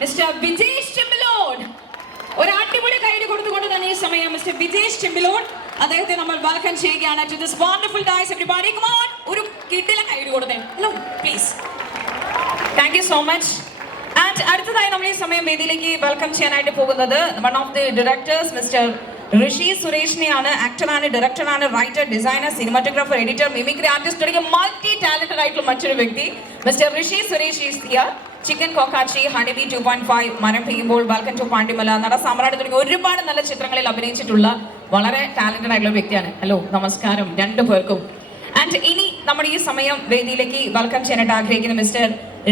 Mr. Vijesh Chimbalon. ഒരു അടിപൊളി കൈയ്യടി കൊടുത്തുകൊണ്ട് തന്നെ ഈ സമയം മിസ്റ്റർ വിജേഷ് ചെമ്പിലോൺ അദ്ദേഹത്തെ നമ്മൾ വെൽക്കം ചെയ്യുകയാണ് to this wonderful dais. Everybody come on, ഒരു കിടിലൻ കൈയ്യടി കൊടുത്തേ. Hello, please. Thank you so much. And അടുത്തതായി നമ്മൾ ഈ സമയം വേദിയിലേക്ക് വെൽക്കം ചെയ്യാനായിട്ട് പോകുന്നത് one of the directors, Mr. ഋഷി സുരേഷിനെയാണ്. ആക്ടറാണ്, ഡയറക്ടറാണ്, writer, designer, cinematographer, editor, mimicry artist തുടങ്ങിയ മൾട്ടി ടാലന്റഡ് ആയിട്ടുള്ള മറ്റൊരു വ്യക്തി mister Rishi Suresh is here. Chicken Kokkachi, honeybee 2.5, Maram പെയ്യുമ്പോൾ, വെൽക്കം ടു പാണ്ടിമല, നട സാമ്രാട്ട് തുടങ്ങിയ ഒരുപാട് നല്ല ചിത്രങ്ങളിൽ അഭിനയിച്ചിട്ടുള്ള വളരെ ടാലന്റഡ് ആയിട്ടുള്ള വ്യക്തിയാണ്. ഹലോ, നമസ്കാരം രണ്ടു പേർക്കും. ആൻഡ് ഇനി നമ്മുടെ ഈ സമയം വേദിയിലേക്ക് വെൽക്കം ചെയ്യാനായിട്ട് ആഗ്രഹിക്കുന്ന മിസ്റ്റർ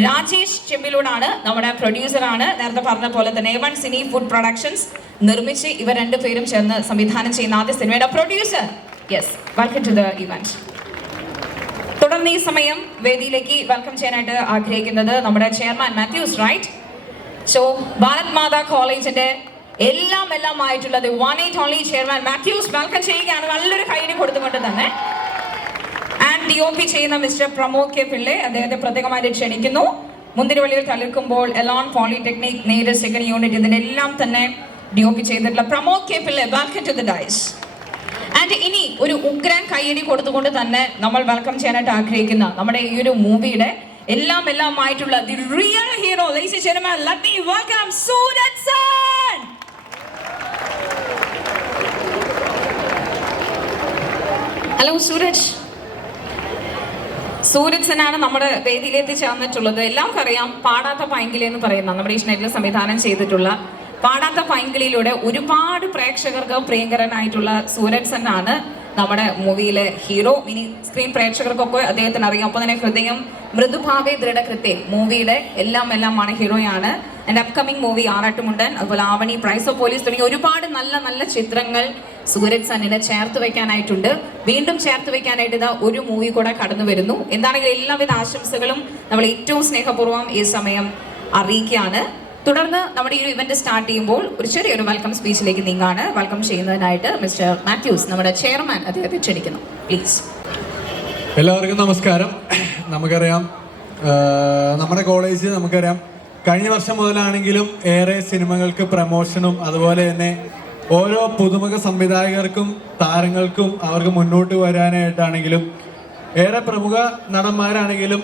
രാജേഷ് ചെമ്പിലോടാണ്. നമ്മുടെ പ്രൊഡ്യൂസറാണ്. നേരത്തെ പറഞ്ഞ പോലെ തന്നെ A1 സിനി ഫുഡ് പ്രൊഡക്ഷൻസ് നിർമ്മിച്ച് ഇവർ രണ്ടുപേരും ചേർന്ന് സംവിധാനം ചെയ്യുന്ന ആദ്യ സിനിമയുടെ producer. Yes, welcome to the event. തുടർന്ന് ഈ സമയം വേദിയിലേക്ക് വെൽക്കം ചെയ്യാനായിട്ട് ആഗ്രഹിക്കുന്നത് നമ്മുടെ chairman Mathews, right? So Bharat Mata കോളേജിന്റെ എല്ലാമായിട്ടുള്ള the one and only chairman Mathews welcome ചെയ്യുകയാണ്. നല്ലൊരു കൈയ്യടി കൊടുത്തുകൊണ്ട് തന്നെ. ആൻഡ് DOP ചെയ്യുന്ന മിസ്റ്റർ പ്രമോദ് കെ പിള്ളെ, അദ്ദേഹത്തെ പ്രത്യേകമായിട്ട് ക്ഷണിക്കുന്നു. മുന്തിരിവള്ളിയിൽ തളിർക്കുമ്പോൾ, alone polytechnic, Neru second unit, ഇതിന്റെ എല്ലാം തന്നെ DOP ചെയ്തിട്ടുള്ള Pramod K Pillai, welcome to the dais. And ഇനി ഒരു ഉഗ്രൻ കൈയ്യടി കൊടുത്തുകൊണ്ട് തന്നെ നമ്മൾ വെൽക്കം ചെയ്യാനായിട്ട് ആഗ്രഹിക്കുന്ന നമ്മുടെ ഈ ഒരു മൂവിയുടെ എല്ലാമായിട്ടുള്ള the real hero, ladies and gentlemen, let me welcome Sooraj sir. Hello Sooraj. Sooraj സനാണ് നമ്മുടെ വേദിയിൽ എത്തിച്ചേർന്നിട്ടുള്ളത്. എല്ലാവർക്കും അറിയാം, പാടാത്ത പൈങ്കിളി എന്ന് പറയുന്ന നമ്മുടെ ഈ നെറ്റിൽ സംവിധാനം ചെയ്തിട്ടുള്ള പാടാത്ത പൈങ്കിളിയിലൂടെ ഒരുപാട് പ്രേക്ഷകർക്ക് പ്രിയങ്കരനായിട്ടുള്ള സൂരജ് സനാണ് നമ്മുടെ മൂവിയിലെ ഹീറോ. ഇനി സ്ക്രീൻ പ്രേക്ഷകർക്കൊക്കെ അദ്ദേഹത്തിന് അറിയാം. ഒപ്പം തന്നെ ഹൃദയം, മൃദുഭാവേ ദൃഢകൃത്യം മൂവിയുടെ എല്ലാമാണ് ഹീറോയാണ്. എൻ്റെ അപ്കമിങ് മൂവി ആറാട്ടുമുണ്ടൻ, അതുപോലെ ആവണി, പ്രൈസ് ഓഫ് പോലീസ് തുടങ്ങിയ ഒരുപാട് നല്ല ചിത്രങ്ങൾ സൂരജ് സന്നിനെ ചേർത്ത് വെക്കാനായിട്ടുണ്ട്. വീണ്ടും ചേർത്ത് വെക്കാനായിട്ട് ഇതാ ഒരു മൂവി കൂടെ കടന്നു വരുന്നു. എന്താണെങ്കിലും എല്ലാവിധ ആശംസകളും നമ്മൾ ഏറ്റവും സ്നേഹപൂർവ്വം ഈ സമയം അറിയിക്കുകയാണ്. തുടർന്ന് നമ്മുടെ ഈ ഒരു ഇവന്റ് സ്റ്റാർട്ട് ചെയ്യുമ്പോൾ ഒരു ചെറിയൊരു വെൽക്കം സ്പീച്ചിലേക്ക് നീങ്ങാണ്. വെൽക്കം ചെയ്യുന്നതിനായിട്ട് മിസ്റ്റർ മാത്യൂസ്, നമ്മുടെ ചെയർമാൻ, അദ്ദേഹത്തെ ക്ഷണിക്കുന്നു, പ്ലീസ്. എല്ലാവർക്കും നമസ്കാരം. നമുക്കറിയാം, നമ്മുടെ കോളേജ് നമുക്കറിയാം കഴിഞ്ഞ വർഷം മുതലാണെങ്കിലും ഏറെ സിനിമകൾക്ക് പ്രമോഷനും അതുപോലെ തന്നെ ഓരോ പുതുമുഖ സംവിധായകർക്കും താരങ്ങൾക്കും അവർക്ക് മുന്നോട്ട് വരാനായിട്ടാണെങ്കിലും ഏറെ പ്രമുഖ നടന്മാരാണെങ്കിലും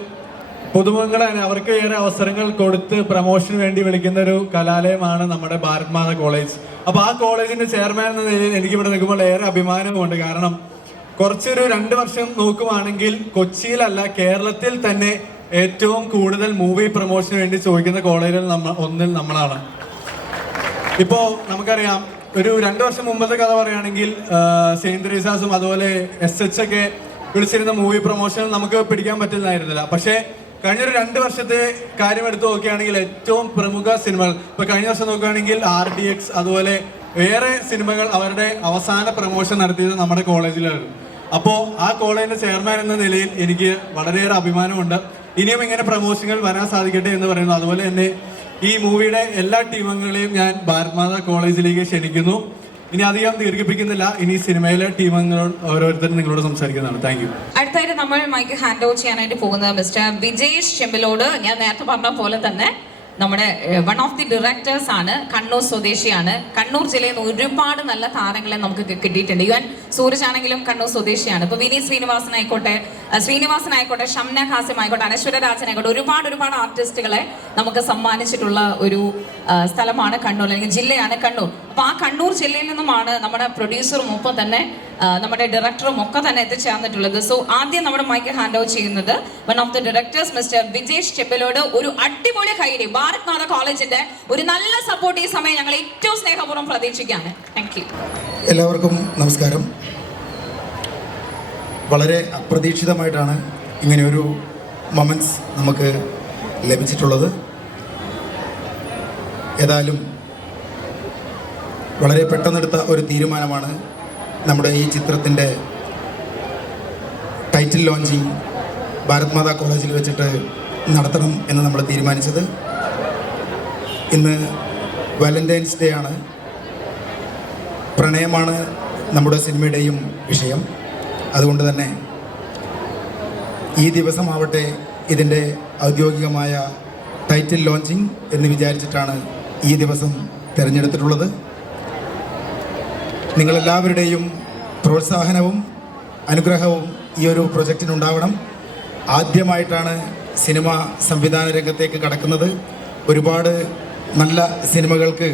പുതുമുഖങ്ങളെ അവർക്ക് ഏറെ അവസരങ്ങൾ കൊടുത്ത് പ്രമോഷന് വേണ്ടി വിളിക്കുന്ന ഒരു കലാലയമാണ് നമ്മുടെ ഭാരത് മാതാ കോളേജ്. അപ്പോൾ ആ കോളേജിന്റെ ചെയർമാൻ എന്ന നിലയിൽ എനിക്കിവിടെ നിൽക്കുമ്പോൾ ഏറെ അഭിമാനമുണ്ട്. കാരണം കുറച്ചൊരു 2 വർഷം നോക്കുവാണെങ്കിൽ കൊച്ചിയിലല്ല കേരളത്തിൽ തന്നെ ഏറ്റവും കൂടുതൽ മൂവി പ്രമോഷന് വേണ്ടി ചോദിക്കുന്ന കോളേജിൽ ഒന്നിൽ നമ്മളാണ്. ഇപ്പോൾ നമുക്കറിയാം, ഒരു 2 വർഷം മുമ്പത്തെ കഥ പറയുകയാണെങ്കിൽ സെയിന്റ് തെരേസാസും അതുപോലെ SH ഒക്കെ വിളിച്ചിരുന്ന മൂവി പ്രൊമോഷൻ നമുക്ക് പിടിക്കാൻ പറ്റുന്നതായിരുന്നില്ല. പക്ഷേ കഴിഞ്ഞൊരു 2 വർഷത്തെ കാര്യം എടുത്ത് നോക്കുകയാണെങ്കിൽ ഏറ്റവും പ്രമുഖ സിനിമകൾ, ഇപ്പൊ കഴിഞ്ഞ വർഷം നോക്കുകയാണെങ്കിൽ RDX അതുപോലെ വേറെ സിനിമകൾ അവരുടെ അവസാന പ്രൊമോഷൻ നടത്തിയത് നമ്മുടെ കോളേജിലാണ്. അപ്പോൾ ആ കോളേജിന്റെ ചെയർമാൻ എന്ന നിലയിൽ എനിക്ക് വളരെയേറെ അഭിമാനമുണ്ട്. ഇനിയും ഇങ്ങനെ പ്രൊമോഷനുകൾ വരാൻ സാധിക്കട്ടെ എന്ന് പറയുന്നു. അതുപോലെ തന്നെ ഈ മൂവിയുടെ എല്ലാ ടീമംഗങ്ങളെയും ഞാൻ ഭാരത് മാതാ കോളേജിലേക്ക് ക്ഷണിക്കുന്നു. ഇനി അധികം ദീർഘിപ്പിക്കുന്നില്ല. ഇനി സിനിമയിലെ ടീമംഗങ്ങളോട് ഓരോരുത്തരും നിങ്ങളോട് സംസാരിക്കുന്നതാണ്. Thank you. അടുത്തായിട്ട് നമ്മൾ മൈക്ക് ഹാൻഡ് ഓവർ ചെയ്യാനായിട്ട് പോകുന്നത് മിസ്റ്റർ വിജേഷ് ചെമ്പിലോട്. ഞാൻ നേരത്തെ പറഞ്ഞ പോലെ തന്നെ നമ്മുടെ വൺ ഓഫ് ദി ഡയറക്ടേഴ്സ് ആണ്. കണ്ണൂർ സ്വദേശിയാണ്. കണ്ണൂർ ജില്ലയിൽ നിന്ന് ഒരുപാട് നല്ല താരങ്ങളെ നമുക്ക് കിട്ടിയിട്ടുണ്ട്. ഇവൻ സൂരജ് ആണെങ്കിലും കണ്ണൂർ സ്വദേശിയാണ്. ഇപ്പൊ വിനീത് ശ്രീനിവാസൻ ആയിക്കോട്ടെ, ഷംന ഖാസിം ആയിക്കോട്ടെ, അനശ്വര രാജൻ ആയിക്കോട്ടെ, ഒരുപാട് ആർട്ടിസ്റ്റുകളെ നമുക്ക് സമ്മാനിച്ചിട്ടുള്ള ഒരു സ്ഥലമാണ് കണ്ണൂർ, അല്ലെങ്കിൽ ജില്ലയാണ് കണ്ണൂർ. അപ്പൊ ആ കണ്ണൂർ ജില്ലയിൽ നിന്നുമാണ് നമ്മുടെ പ്രൊഡ്യൂസറും ഒപ്പം തന്നെ നമ്മുടെ ഡയറക്ടറും ഒക്കെ തന്നെ എത്തിച്ചേർന്നിട്ടുള്ളത്. സോ ആദ്യം നമ്മുടെ മൈക്ക് ഹാൻഡ് ഓവർ ചെയ്യുന്നത് one of the directors mister Vijesh Chembilode. ഒരു അടിപൊളി കൈയ്യടി. ഭാരത് മാതാ കോളേജിന്റെ ഒരു നല്ല സപ്പോർട്ട് ഈ സമയം ഞങ്ങൾ ഏറ്റവും സ്നേഹപൂർവ്വം പ്രതീക്ഷിക്കുകയാണ്. Thank you. എല്ലാവർക്കും നമസ്കാരം. വളരെ അപ്രതീക്ഷിതമായിട്ടാണ് ഇങ്ങനെയൊരു മൊമെന്റ്സ് നമുക്ക് ലഭിച്ചിട്ടുള്ളത്. ഏതായാലും വളരെ പെട്ടെന്നെടുത്ത ഒരു തീരുമാനമാണ് നമ്മുടെ ഈ ചിത്രത്തിൻ്റെ ടൈറ്റിൽ ലോഞ്ചിങ് ഭാരത് മാതാ കോളേജിൽ വെച്ചിട്ട് നടത്തണം എന്ന് നമ്മൾ തീരുമാനിച്ചത്. ഇന്ന് വാലന്റൈൻസ് ഡേ ആണ്. പ്രണയമാണ് നമ്മുടെ സിനിമയുടെയും വിഷയം. അതുകൊണ്ട് തന്നെ ഈ ദിവസമാവട്ടെ ഇതിൻ്റെ ഔദ്യോഗികമായ ടൈറ്റിൽ ലോഞ്ചിങ് എന്ന് വിചാരിച്ചിട്ടാണ് ഈ ദിവസം തിരഞ്ഞെടുത്തിട്ടുള്ളത്. നിങ്ങളെല്ലാവരുടെയും പ്രോത്സാഹനവും അനുഗ്രഹവും ഈ ഒരു പ്രൊജക്റ്റിനുണ്ടാവണം. ആദ്യമായിട്ടാണ് സിനിമ സംവിധാന രംഗത്തേക്ക് കടക്കുന്നത്. ഒരുപാട് നല്ല സിനിമകൾക്ക്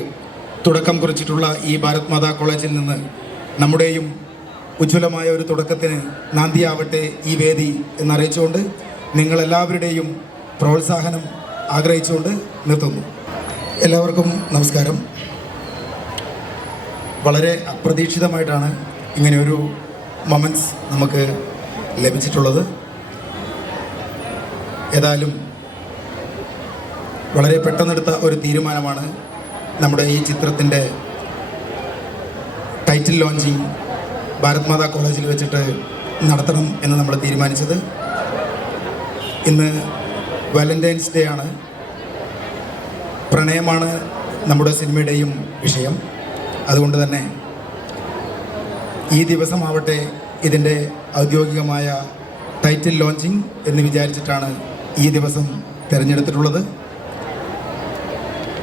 തുടക്കം കുറിച്ചിട്ടുള്ള ഈ ഭാരത് മാതാ കോളേജിൽ നിന്ന് നമ്മുടെയും ഉജ്ജ്വലമായ ഒരു തുടക്കത്തിന് നാന്ദിയാവട്ടെ ഈ വേദി എന്നറിയിച്ചുകൊണ്ട് നിങ്ങളെല്ലാവരുടെയും പ്രോത്സാഹനം ആഗ്രഹിച്ചുകൊണ്ട് നിർത്തുന്നു. എല്ലാവർക്കും നമസ്കാരം. വളരെ അപ്രതീക്ഷിതമായിട്ടാണ് ഇങ്ങനെയൊരു മൊമെൻറ്റ്സ് നമുക്ക് ലഭിച്ചിട്ടുള്ളത്. ഏതായാലും വളരെ പെട്ടെന്നെടുത്ത ഒരു തീരുമാനമാണ് നമ്മുടെ ഈ ചിത്രത്തിൻ്റെ ടൈറ്റിൽ ലോഞ്ചിങ് ഭാരത് മാതാ കോളേജിൽ വെച്ചിട്ട് നടത്തണം എന്ന് നമ്മൾ തീരുമാനിച്ചത്. ഇന്ന് വാലന്റൈൻസ് ഡേ ആണ്. പ്രണയമാണ് നമ്മുടെ സിനിമയുടെയും വിഷയം. അതുകൊണ്ട് തന്നെ ഈ ദിവസമാവട്ടെ ഇതിൻ്റെ ഔദ്യോഗികമായ ടൈറ്റിൽ ലോഞ്ചിങ് എന്ന് വിചാരിച്ചിട്ടാണ് ഈ ദിവസം തിരഞ്ഞെടുത്തിട്ടുള്ളത്.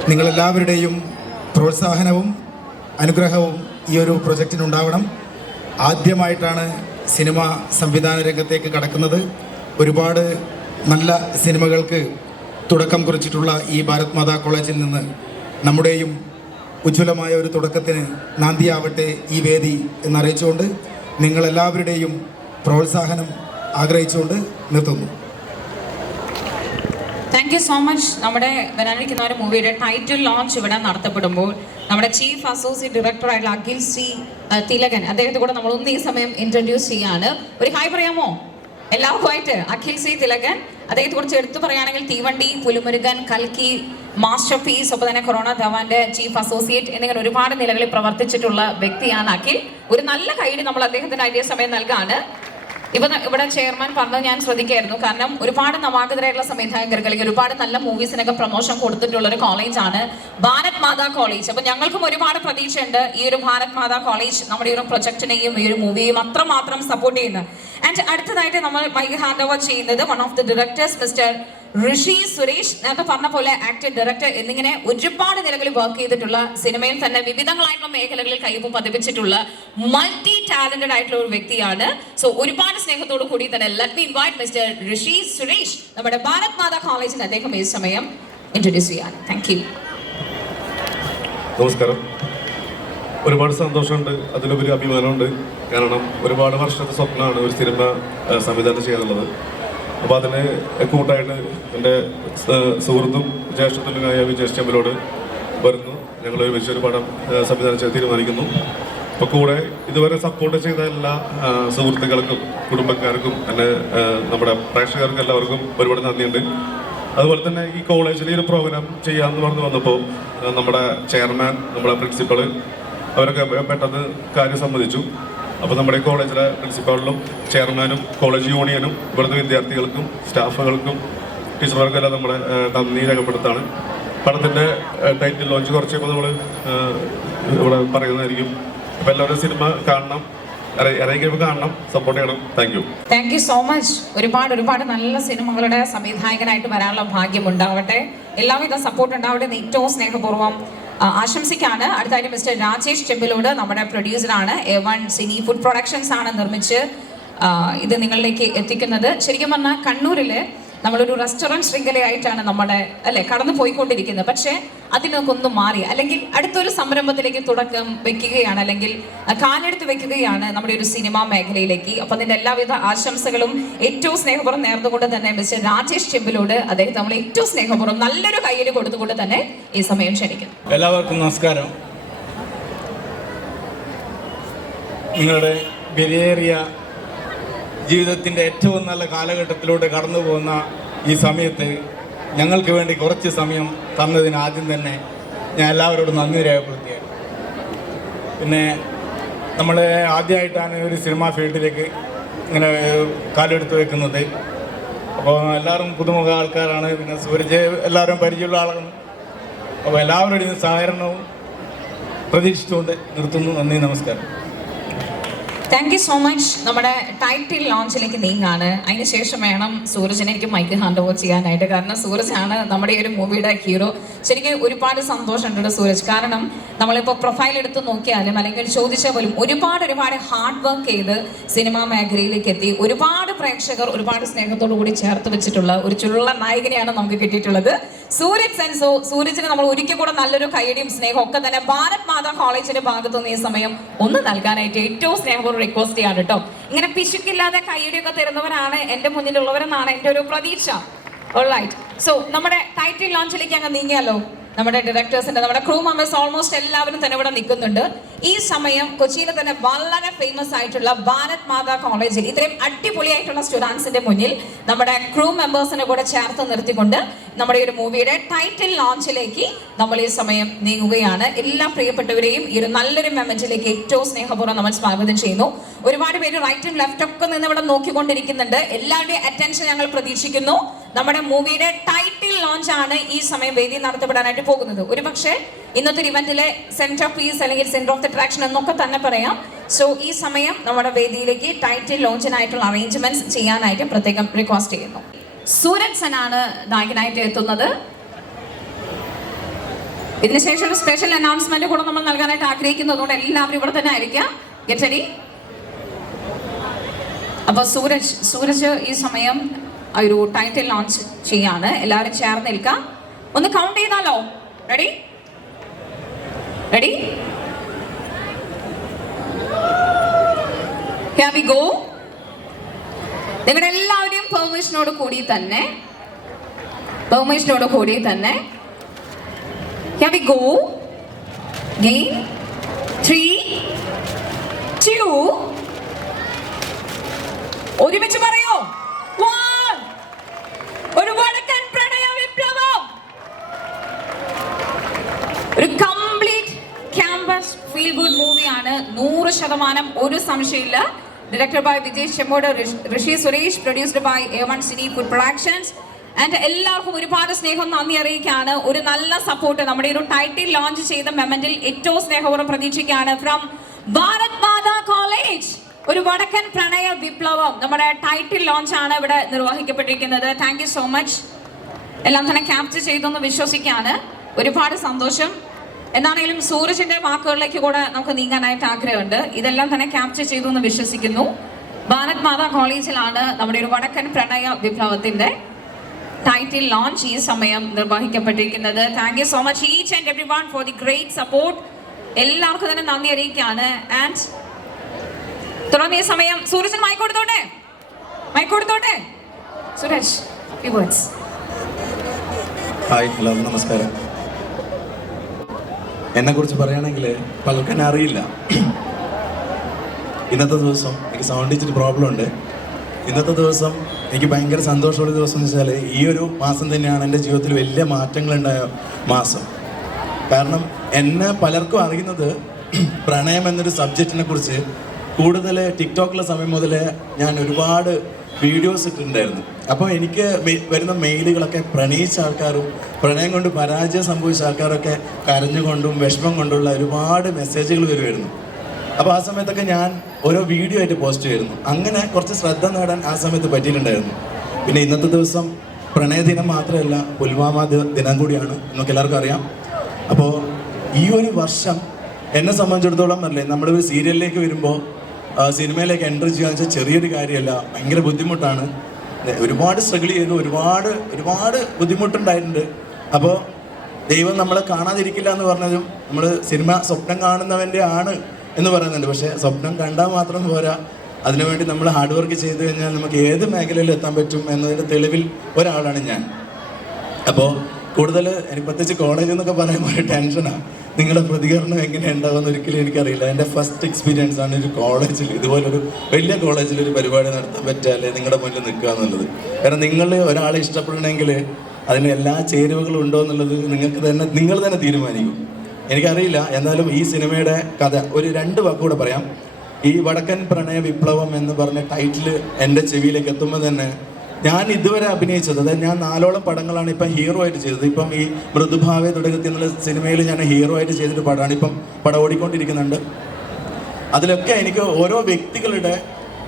നിങ്ങളെല്ലാവരുടെയും പ്രോത്സാഹനവും അനുഗ്രഹവും ഈ ഒരു പ്രൊജക്റ്റിനുണ്ടാവണം. ആദ്യമായിട്ടാണ് സിനിമ സംവിധാന രംഗത്തേക്ക് കടക്കുന്നത്. ഒരുപാട് നല്ല സിനിമകൾക്ക് തുടക്കം കുറിച്ചിട്ടുള്ള ഈ ഭാരത് മാതാ കോളേജിൽ നിന്ന് നമ്മുടെയും ഉജ്ജ്വലമായ ഒരു തുടക്കത്തിന് നാന്ദിയാവട്ടെ ഈ വേദി എന്നറിയിച്ചുകൊണ്ട് നിങ്ങളെല്ലാവരുടെയും പ്രോത്സാഹനം ആഗ്രഹിച്ചുകൊണ്ട് നിർത്തുന്നു. Thank you so much. നമ്മുടെ വരാനിരിക്കുന്ന ഒരു മൂവിയുടെ ടൈറ്റിൽ ലോഞ്ച് ഇവിടെ നടത്തപ്പെടുമ്പോൾ നമ്മുടെ ചീഫ് അസോസിയേറ്റ് ഡയറക്ടറായിട്ടുള്ള അഖിൽ സി തിലകൻ, അദ്ദേഹത്തെ കൂടെ നമ്മൾ ഈ സമയം ഇൻട്രൊഡ്യൂസ് ചെയ്യാണ്. ഒരു ഹായ് പറയാമോ എല്ലാവർക്കുമായിട്ട്? അഖിൽ സി തിലകൻ, അദ്ദേഹത്തെ കുറിച്ച് എടുത്തു പറയുകയാണെങ്കിൽ തീവണ്ടി, പുലിമുരുകൻ, കൽക്കി, മാസ്റ്റർ പീസ്, ഒപ്പം തന്നെ കൊറോണ ധവാന്റെ ചീഫ് അസോസിയേറ്റ് എന്നിങ്ങനെ ഒരുപാട് നിലകളിൽ പ്രവർത്തിച്ചിട്ടുള്ള വ്യക്തിയാണ് അഖിൽ. ഒരു നല്ല കൈയ്യടി നമ്മൾ അദ്ദേഹത്തിന് ഐഡിയ സമയം നൽകാണ്. ഇവിടെ ചെയർമാൻ പറഞ്ഞത് ഞാൻ ശ്രദ്ധിക്കായിരുന്നു. കാരണം ഒരുപാട് നവാഗതരായിട്ടുള്ള സംവിധായകർക്ക് അല്ലെങ്കിൽ ഒരുപാട് നല്ല മൂവീസിനൊക്കെ പ്രൊമോഷൻ കൊടുത്തിട്ടുള്ള ഒരു കോളേജാണ് ഭാരത് മാതാ കോളേജ്. അപ്പൊ ഞങ്ങൾക്കും ഒരുപാട് പ്രതീക്ഷയുണ്ട് ഈ ഒരു ഭാരത് മാതാ കോളേജ് നമ്മുടെ ഈ ഒരു പ്രൊജക്ടിനെയും ഈ ഒരു മൂവിയെയും അത്രമാത്രം സപ്പോർട്ട് ചെയ്യുന്നത്. ആൻഡ് അടുത്തതായിട്ട് നമ്മൾ മൈക്ക് ഹാൻഡ് ഓവർ ചെയ്യുന്നത് one of the directors mister Rishi Suresh. നേരത്തെ പറഞ്ഞ പോലെ ആക്ടർ, ഡയറക്ടർ എന്നിങ്ങനെ ഒരുപാട് നിലകളിൽ വർക്ക് ചെയ്തിട്ടുള്ള, സിനിമയിൽ തന്നെ വിവിധങ്ങളായിട്ടുള്ള മേഖലകളിൽ കൈവപ്പ് പതിപ്പിച്ചിട്ടുള്ള മൾട്ടി ടാലന്റഡ് ആയിട്ടുള്ള ഒരു വ്യക്തിയാണ്. സോ ഒരുപാട് സ്നേഹത്തോടു കൂടി തന്നെ let me invite mister Rishi Suresh നമ്മുടെ ഭാരത് മാതാ കോളേജിൽ അദ്ദേഹം ഈ സമയം ഇൻട്രൊഡ്യൂസ് ചെയ്യാൻ. Thank you. നമസ്കാരം. ഒരുപാട് സന്തോഷമുണ്ട്, അതിലുപരി അഭിമാനമുണ്ട്. കാരണം ഒരുപാട് വർഷത്തെ സ്വപ്നമാണ് ഒരു സിനിമ സംവിധാനം ചെയ്യാനുള്ളത്. അപ്പോൾ അതിന് കൂട്ടായിട്ട് എൻ്റെ സുഹൃത്തും ജ്യേഷ്ഠത്തുല്യനായ വിജേഷ് ചെമ്പിലോട് വരുന്നു. ഞങ്ങൾ ഒരുമിച്ചൊരു പടം സംവിധാനം ചെയ്യാൻ തീരുമാനിക്കുന്നു. അപ്പോൾ കൂടെ ഇതുവരെ സപ്പോർട്ട് ചെയ്ത എല്ലാ സുഹൃത്തുക്കൾക്കും കുടുംബക്കാർക്കും എന്നെ നമ്മുടെ പ്രേക്ഷകർക്കും എല്ലാവർക്കും ഒരുപാട് നന്ദിയുണ്ട്. അതുപോലെ തന്നെ ഈ കോളേജിൽ ഒരു പ്രോഗ്രാം ചെയ്യാമെന്ന് പറഞ്ഞു വന്നപ്പോൾ നമ്മുടെ ചെയർമാൻ, നമ്മുടെ പ്രിൻസിപ്പൾ അവരൊക്കെ പെട്ടെന്ന് കാര്യം സമ്മതിച്ചു. അപ്പോൾ നമ്മുടെ കോളേജിലെ പ്രിൻസിപ്പാളിനും ചെയർമാനും കോളേജ് യൂണിയനും ഇവിടുത്തെ വിദ്യാർത്ഥികൾക്കും സ്റ്റാഫുകൾക്കും ടീച്ചർമാർക്കും എല്ലാം നമ്മുടെ നന്ദി രേഖപ്പെടുത്താണ്. പടത്തിൻ്റെ ടൈറ്റിൽ ലോഞ്ച് കുറച്ച് കഴിയുമ്പോൾ നമ്മൾ ഇവിടെ പറയുന്നതായിരിക്കും. അപ്പോൾ എല്ലാവരും സിനിമ കാണണം, ഇറങ്ങിയപ്പോൾ കാണണം, സപ്പോർട്ട് ചെയ്യണം. Thank you so much. ഒരുപാട് നല്ല സിനിമകളുടെ സംവിധായകനായിട്ട് വരാനുള്ള ഭാഗ്യം ഉണ്ടാവട്ടെ. എല്ലാവിധ സപ്പോർട്ട് ഉണ്ടാവട്ടെ എന്ന് ഏറ്റവും സ്നേഹപൂർവ്വം ആശംസിക്കാണ്. അടുത്തായിട്ട് മിസ്റ്റർ രാജേഷ് ചെമ്പിലോട്, നമ്മുടെ പ്രൊഡ്യൂസറാണ്. A1 സിനി ഫുഡ് പ്രൊഡക്ഷൻസ് ആണ് നിർമ്മിച്ച് ഇത് നിങ്ങളിലേക്ക് എത്തിക്കുന്നത്. ശരിക്കും പറഞ്ഞാൽ കണ്ണൂരിൽ നമ്മളൊരു റെസ്റ്റോറൻറ്റ് ശൃംഖലയായിട്ടാണ് നമ്മുടെ കടന്നു പോയിക്കൊണ്ടിരിക്കുന്നത്. പക്ഷേ അതിനൊക്കെ ഒന്ന് മാറി, അല്ലെങ്കിൽ അടുത്തൊരു സംരംഭത്തിലേക്ക് തുടക്കം വെക്കുകയാണ്, അല്ലെങ്കിൽ കാലെടുത്ത് വെക്കുകയാണ് നമ്മുടെ ഒരു സിനിമാ മേഖലയിലേക്ക്. അപ്പം അതിൻ്റെ എല്ലാവിധ ആശംസകളും ഏറ്റവും സ്നേഹപൂർവ്വം നേർന്നുകൊണ്ട് തന്നെ മിസ്റ്റർ രാജേഷ് ചെമ്പിലോട് അദ്ദേഹത്തെ നമ്മൾ ഏറ്റവും സ്നേഹപൂർവ്വം നല്ലൊരു കയ്യിൽ കൊടുത്തുകൊണ്ട് തന്നെ ഈ സമയം ക്ഷണിക്കുന്നു. എല്ലാവർക്കും നമസ്കാരം. നിങ്ങളുടെ വിലയേറിയ ജീവിതത്തിൻ്റെ ഏറ്റവും നല്ല കാലഘട്ടത്തിലൂടെ കടന്നു പോകുന്ന ഈ സമയത്ത് ഞങ്ങൾക്ക് വേണ്ടി കുറച്ച് സമയം തന്നതിന് ആദ്യം തന്നെ ഞാൻ എല്ലാവരോടും നന്ദി രേഖപ്പെടുത്തുകയാണ്. പിന്നെ നമ്മൾ ആദ്യമായിട്ടാണ് ഒരു സിനിമാ ഫീൽഡിലേക്ക് ഇങ്ങനെ കാലെടുത്ത് വെക്കുന്നത്. അപ്പോൾ എല്ലാവരും പുതുമുഖ ആൾക്കാരാണ്. പിന്നെ സൂരജ് എല്ലാവരും പരിചയമുള്ള ആളാണ്. അപ്പോൾ എല്ലാവരുടെയും സഹകരണവും പ്രതീക്ഷിച്ചുകൊണ്ട് നിർത്തുന്നു. നന്ദി, നമസ്കാരം. Thank you so much. നമ്മുടെ ടൈറ്റിൽ ലോഞ്ചിലേക്ക് നീങ്ങാണ്. അതിനുശേഷം വേണം സൂരജിനെ എനിക്ക് മൈക്ക് ഹാൻഡ് ഓവർ ചെയ്യാനായിട്ട്. കാരണം സൂരജാണ് നമ്മുടെ ഈ ഒരു മൂവിയുടെ ഹീറോ. ശരിക്കും ഒരുപാട് സന്തോഷമുണ്ട് സൂരജ്. കാരണം നമ്മളിപ്പോൾ പ്രൊഫൈൽ എടുത്ത് നോക്കിയാലും അല്ലെങ്കിൽ ചോദിച്ചാൽ പോലും ഒരുപാട് ഹാർഡ് വർക്ക് ചെയ്ത് സിനിമാ മേഖലയിലേക്ക് എത്തി ഒരുപാട് പ്രേക്ഷകർ ഒരുപാട് സ്നേഹത്തോടു കൂടി ചേർത്ത് വെച്ചിട്ടുള്ള ഒരു ചുള്ള നായകനെയാണ് നമുക്ക് കിട്ടിയിട്ടുള്ളത് സൂരജ് സെൻസോ. സൂരജിന് നമ്മൾ ഒരിക്കൽ കൂടെ നല്ലൊരു കൈയടിയും സ്നേഹവും ഒക്കെ തന്നെ ഭാരത് മാതാ കോളേജിന്റെ ഭാഗത്തുനിന്ന് ഈ സമയം ഒന്ന് നൽകാനായിട്ട് ഏറ്റവും സ്നേഹപൂർവ്വം റിക്വസ്റ്റ് ചെയ്യാണ് കേട്ടോ. ഇങ്ങനെ പിശുക്കില്ലാതെ കൈയടിയൊക്കെ തരുന്നവരാണ് എൻ്റെ മുന്നിലുള്ളവരെന്നാണ് എൻ്റെ ഒരു പ്രതീക്ഷ. ഓൾറൈറ്റ്, സോ നമ്മുടെ ടൈറ്റിൽ ലോഞ്ചിലേക്ക് അങ്ങ് നീങ്ങിയാലോ. നമ്മുടെ ഡയറക്ടേഴ്സിന്റെ നമ്മുടെ ക്രൂ മെമ്പേഴ്സ് ഓൾമോസ്റ്റ് എല്ലാവരും തന്നെ ഇവിടെ നിൽക്കുന്നുണ്ട്. ഈ സമയം കൊച്ചിയിലെ തന്നെ വളരെ ഫേമസ് ആയിട്ടുള്ള ഭാരത് മാതാ കോളേജിൽ ഇത്രയും അടിപൊളിയായിട്ടുള്ള സ്റ്റുഡൻസിന്റെ മുന്നിൽ നമ്മുടെ ക്രൂ മെമ്പേഴ്സിനെ കൂടെ ചേർത്ത് നിർത്തിക്കൊണ്ട് നമ്മുടെ ഒരു മൂവിയുടെ ടൈറ്റിൽ ലോഞ്ചിലേക്ക് നമ്മൾ ഈ സമയം നീങ്ങുകയാണ്. എല്ലാ പ്രിയപ്പെട്ടവരെയും ഈ ഒരു നല്ലൊരു മൊമെന്റിലേക്ക് ഏറ്റവും സ്നേഹപൂർവ്വം നമ്മൾ സ്വാഗതം ചെയ്യുന്നു. ഒരുപാട് പേര് റൈറ്റും ലെഫ്റ്റും ഒക്കെ നിന്ന് ഇവിടെ നോക്കിക്കൊണ്ടിരിക്കുന്നുണ്ട്. എല്ലാവരുടെയും അറ്റൻഷൻ ഞങ്ങൾ പ്രതീക്ഷിക്കുന്നു. നമ്മുടെ മൂവിയുടെ ടൈറ്റിൽ ലോഞ്ച് ആണ് ഈ സമയം വേദി നടത്തപ്പെടാനായിട്ട് പോകുന്നത്. ഒരു പക്ഷേ ഇന്നത്തെ ഇവന്റിലെ സെന്റർ ഓഫ് പീസ് അല്ലെങ്കിൽ സെന്റർ ഓഫ് ദി അട്രാക്ഷൻ എന്നൊക്കെ തന്നെ പറയാം. സോ ഈ സമയം നമ്മുടെ വേദിയിലേക്ക് ടൈറ്റിൽ ലോഞ്ചിനായിട്ടുള്ള അറേഞ്ച്മെന്റ്സ് ചെയ്യാനായിട്ട് പ്രത്യേകം റിക്വസ്റ്റ് ചെയ്യുന്നു. സൂരജ് സനാണ് നായകനായിട്ട് എത്തുന്നത്. ഇതിനുശേഷം ഒരു സ്പെഷ്യൽ അനൗൺസ്മെന്റ് കൂടെ നമ്മൾ നൽകാനായിട്ട് ആഗ്രഹിക്കുന്നതുകൊണ്ട് എല്ലാവരും ഇവിടെ തന്നെ ആയിരിക്കാം. Get ready. അപ്പോൾ സൂരജ് ഈ സമയം ഒരു ടൈറ്റിൽ ലോഞ്ച് ചെയ്യാണ്. എല്ലാവരും ചേർന്ന് നിൽക്കാം. ഒന്ന് കൗണ്ട് ചെയ്താലോ? Ready ready Here we go. നിങ്ങളുടെ എല്ലാവരുടെയും പെർമിഷനോട് കൂടി തന്നെ Here we go. Game 3, 2. ഒരുമിച്ച് പറയോ? 1. ഒരു വടക്കൻ പ്രണയ വിപ്ലവം. ഒരു കംപ്ലീറ്റ് ക്യാമ്പസ് ഫീൽ ഗുഡ് മൂവിയാണ്. 100% ഒരു സംശയമില്ല. Directed by Vijesh Chemmoda, Rishi Suresh, produced by A1 City Food Productions. And എല്ലാവർക്കും ഒരുപാട് സ്നേഹം നന്ദി അറിയിക്കുകയാണ്. ഒരു നല്ല സപ്പോർട്ട് നമ്മുടെ ഒരു ടൈറ്റിൽ ലോഞ്ച് ചെയ്ത മൊമെന്റിൽ ഏറ്റവും സ്നേഹപൂർവ്വം പ്രതീക്ഷിക്കുകയാണ് ഫ്രം ഭാരത് മാതാ കോളേജ്. ഒരു വടക്കൻ പ്രണയ വിപ്ലവം നമ്മുടെ ടൈറ്റിൽ ലോഞ്ച് ആണ് ഇവിടെ നിർവഹിക്കപ്പെട്ടിരിക്കുന്നത്. Thank you so much. എല്ലാം തന്നെ ക്യാപ്ചർ ചെയ്തെന്ന് വിശ്വസിക്കുകയാണ്. ഒരുപാട് സന്തോഷം. എന്താണെങ്കിലും സൂരജിന്റെ വാക്കുകളിലേക്ക് കൂടെ നമുക്ക് നീങ്ങാനായിട്ട് ആഗ്രഹമുണ്ട്. ഇതെല്ലാം തന്നെ ക്യാപ്ചർ ചെയ്തു എന്ന് വിശ്വസിക്കുന്നു. ഭാരത് മാതാ കോളേജിലാണ് നമ്മുടെ ഒരു വടക്കൻ പ്രണയ വിപ്ലവത്തിന്റെ ടൈറ്റിൽ ലോഞ്ച് ഈ സമയം നിർവഹിക്കപ്പെട്ടിരിക്കുന്നത്. Thank you so much each and every one for the great support. എല്ലാവർക്കും തന്നെ നന്ദി അറിയിക്കുകയാണ്. ആൻഡ് തുടർന്ന് ഈ സമയം സൂരജിന് മൈക്ക് കൊടുത്തോട്ടെ. Suresh, few words. Hi, hello, നമസ്കാരം. എന്നെക്കുറിച്ച് പറയുകയാണെങ്കിൽ പലർക്കും അറിയില്ല. ഇന്നത്തെ ദിവസം എനിക്ക് സൗണ്ട് ഇച്ചിരി പ്രോബ്ലം ഉണ്ട്. ഇന്നത്തെ ദിവസം എനിക്ക് ഭയങ്കര സന്തോഷമുള്ള ദിവസം എന്ന് വെച്ചാൽ ഈ ഒരു മാസം തന്നെയാണ് എൻ്റെ ജീവിതത്തിൽ വലിയ മാറ്റങ്ങളുണ്ടായ മാസം. കാരണം എന്നെ പലർക്കും അറിയുന്നത് പ്രണയം എന്നൊരു സബ്ജക്റ്റിനെ കുറിച്ച് കൂടുതൽ ടിക്ടോക്കിലെ സമയം മുതൽ ഞാൻ ഒരുപാട് വീഡിയോസ് ഇട്ടിട്ടുണ്ടായിരുന്നു. അപ്പോൾ എനിക്ക് വരുന്ന മെയിലുകളൊക്കെ പ്രണയിച്ച ആൾക്കാരും പ്രണയം കൊണ്ട് പരാജയം സംഭവിച്ച ആൾക്കാരൊക്കെ കരഞ്ഞുകൊണ്ടും വിഷമം കൊണ്ടുള്ള ഒരുപാട് മെസ്സേജുകൾ വരുമായിരുന്നു. അപ്പോൾ ആ സമയത്തൊക്കെ ഞാൻ ഓരോ വീഡിയോ ആയിട്ട് പോസ്റ്റ് ചെയ്യുമായിരുന്നു. അങ്ങനെ കുറച്ച് ശ്രദ്ധ നേടാൻ ആ സമയത്ത് പറ്റിയിട്ടുണ്ടായിരുന്നു. പിന്നെ ഇന്നത്തെ ദിവസം പ്രണയദിനം മാത്രമല്ല, പുൽവാമ ദിനം കൂടിയാണ്, നമുക്ക് എല്ലാവർക്കും അറിയാം. അപ്പോൾ ഈ ഒരു വർഷം എന്നെ സംബന്ധിച്ചിടത്തോളം അല്ലേ, നമ്മളൊരു സീരിയലിലേക്ക് വരുമ്പോൾ സിനിമയിലേക്ക് എൻട്രി ചെയ്യാന്ന് വെച്ചാൽ ചെറിയൊരു കാര്യമല്ല, ഭയങ്കര ബുദ്ധിമുട്ടാണ്. ഒരുപാട് സ്ട്രഗിൾ ചെയ്തു, ഒരുപാട് ബുദ്ധിമുട്ടുണ്ടായിട്ടുണ്ട്. അപ്പോൾ ദൈവം നമ്മളെ കാണാതിരിക്കില്ല എന്ന് പറഞ്ഞതും, നമ്മൾ സിനിമ സ്വപ്നം കാണുന്നവൻ്റെ ആണ് എന്ന് പറയുന്നുണ്ട്. പക്ഷേ സ്വപ്നം കണ്ടാൽ മാത്രം പോരാ, അതിനുവേണ്ടി നമ്മൾ ഹാർഡ് വർക്ക് ചെയ്ത് കഴിഞ്ഞാൽ നമുക്ക് ഏത് മേഖലയിൽ എത്താൻ പറ്റും എന്നതിൻ്റെ തെളിവിൽ ഒരാളാണ് ഞാൻ. അപ്പോൾ കൂടുതൽ എനിക്ക് പ്രത്യേകിച്ച് കോളേജ് എന്നൊക്കെ പറയുമ്പോൾ ഒരു ടെൻഷനാണ്. നിങ്ങളുടെ പ്രതികരണം എങ്ങനെ ഉണ്ടാകുമെന്ന് ഒരിക്കലും എനിക്കറിയില്ല. എൻ്റെ ഫസ്റ്റ് എക്സ്പീരിയൻസ് ആണ് ഒരു കോളേജിൽ, ഇതുപോലൊരു വലിയ കോളേജിൽ ഒരു പരിപാടി നടത്താൻ പറ്റാല്ലേ നിങ്ങളുടെ മുന്നിൽ നിൽക്കുക എന്നുള്ളത്. കാരണം നിങ്ങൾ ഒരാളെ ഇഷ്ടപ്പെടണമെങ്കിൽ അതിന് എല്ലാ ചേരുവകളും ഉണ്ടോ എന്നുള്ളത് നിങ്ങൾ തന്നെ തീരുമാനിക്കും. എനിക്കറിയില്ല. എന്നാലും ഈ സിനിമയുടെ കഥ ഒരു 2 വാക്കുകൂടെ പറയാം. ഈ വടക്കൻ പ്രണയ വിപ്ലവം എന്ന് പറഞ്ഞ ടൈറ്റിൽ എൻ്റെ ചെവിയിലേക്ക് എത്തുമ്പോൾ തന്നെ ഞാൻ ഇതുവരെ അഭിനയിച്ചത്, അതായത് ഞാൻ 4ഓളം പടങ്ങളാണ് ഇപ്പം ഹീറോ ആയിട്ട് ചെയ്തത്. ഇപ്പം ഈ മൃദുഭാവെ തുടക്കത്തിൽ എന്നുള്ള സിനിമയിൽ ഞാൻ ഹീറോ ആയിട്ട് ചെയ്തിട്ട് പടമാണ് ഇപ്പം പടം ഓടിക്കൊണ്ടിരിക്കുന്നുണ്ട്. അതിലൊക്കെ എനിക്ക് ഓരോ വ്യക്തികളുടെ